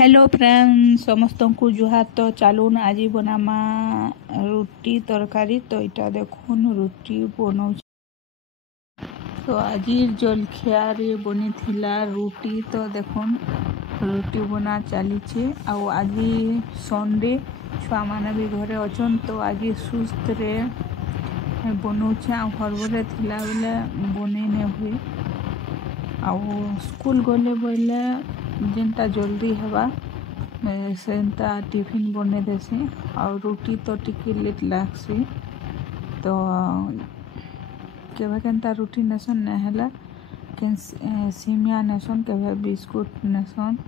Hello friends समस्त को जुहार। तो चलून आज बनामा रुटी तरकारी। तो इटा देखुन रुटी बना। तो आज जलखिया बनी थिला रुटी। तो देखुन रुटी बना चलीचे। आज संडे छुआ माने भी घरे अछन। तो आज सुस्त रे बनौछे। घर बोले थिला बेले बने ने हुए। स्कूल गले बोले जेनटा जल्दी हेबा सेनता टिफिन बने देसी। रुटी तो टिके लेट लागसी। तो केवे केनता रुटी नेसन नहेला केन सिमिया नेसन, केवे बिस्कुट नेसन,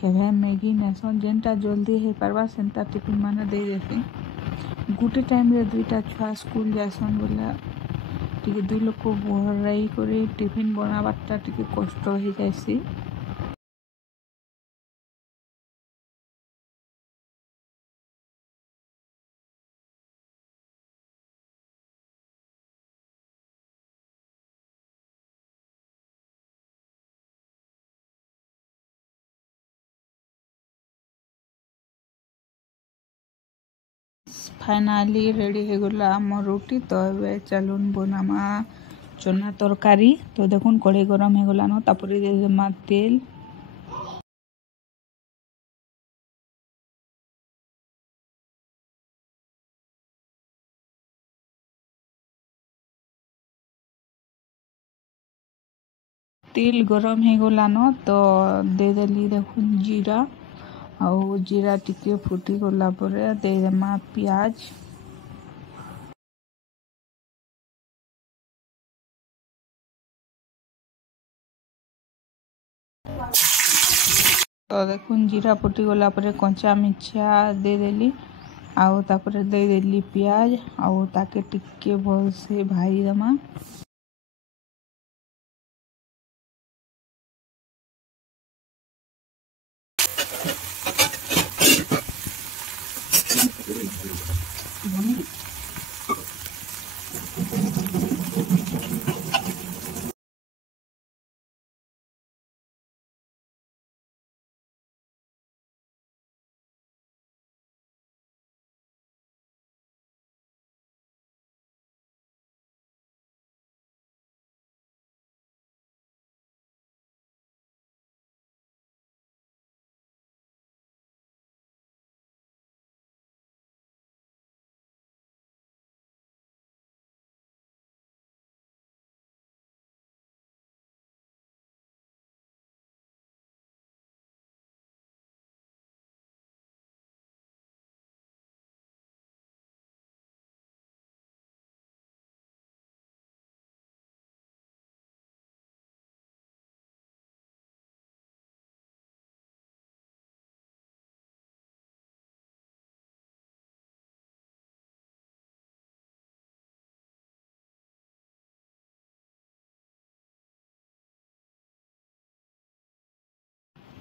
केवे मैगी नेसन। जेनटा जल्दी हे पारबा सेनता टिफिन माने दे देसी। गुटे टाइम रे दुईटा छुआ स्कूल जासन बोले टिके दुई लोग को भराई करे टिफिन बनाबाटा टिके कष्ट हो जाइसी। फाइनाली रेडी हो गला आम रुटी। तो ए चलून बनामा चना तरकारी। तो देखुन कढ़ाई गरम हो गला न। तापरे देमा तेल। तेल गरम हो गला न। तो दे देली देखुन जीरा। आउ जीरा टिके फुटी गला परे दे देमा प्याज। तो देखुन जीरा फुटी गला परे कंचा मिर्चा दे देली। आउ तापरे दे देली प्याज। आउ ताके टिके भल से भाई देमा।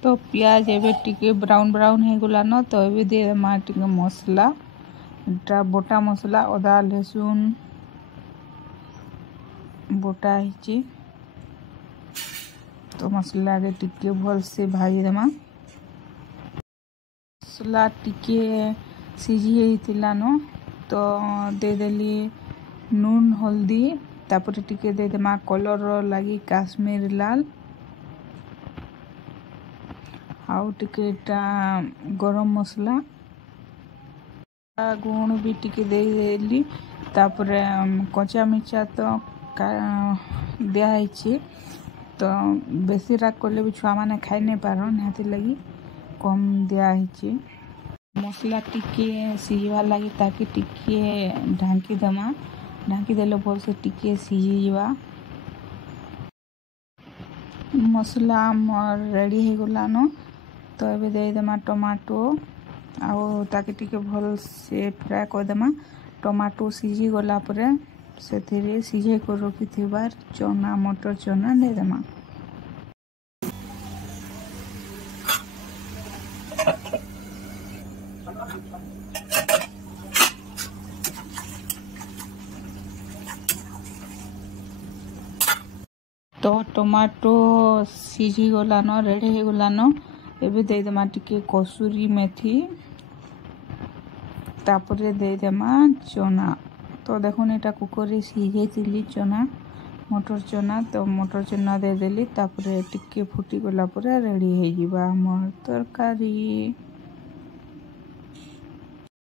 तो प्याज एबे टिके ब्राउन ब्राउन हो गला न। तो एबे दे देमा टिके मसला। टा बोटा मसला अदा लहसुन बोटा हिची। तो मसला के टिके भल से भाई देमा। मसला टिके सिझी हितिला न। तो दे देली नून हल्दी। तापरे टिके दे देमा कलर लगी काश्मीर लाल। आउ टिके गरम मसला गुण भी टिके दे देली। तापरे कच्चा मिर्चा तो दिया है। तो बेसी राग कले भी छुआ माने खाई नहीं पारन हाथी लगी कम दिया है। मसला टिके सीझवा लगी ताकि टिके ढांकी देमा। ढांकी देले भल से टिके सीझी जीवा। मसला रेडी हो गला न। तो एबे दे देमा टमाटो। आउ ताकि टिके भल से फ्राए कर देमा। टमाटो सीझी गला परे सेथिरे सीझे को रखी थिबार चना मटर चना दे देमा। तो टमाटो सीझी गला न रेडी हो गला न। एबे देदेमा टिके कसूरी मेथी तापरे देदेमा चना। तो देखुन एटा कुकर सीझेइली चना मटर चना। तो मटर चना देदेली तापरे टिके फुटी गला परे रेडी हो जिबा हमर तरकारी।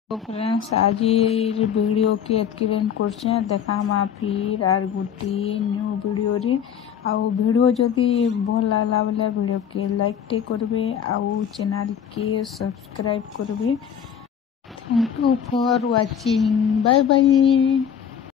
तो फ्रेंड्स आज वीडियो के एतकी एंड करछे। देखामा फिर आर गुटी न्यू वीडियो रे। आउ वीडियो जदि भल लागला बेले वीडियो के लाइक टे करबे आउ चैनल के सब्सक्राइब करबे। Thank you for watching. Bye bye.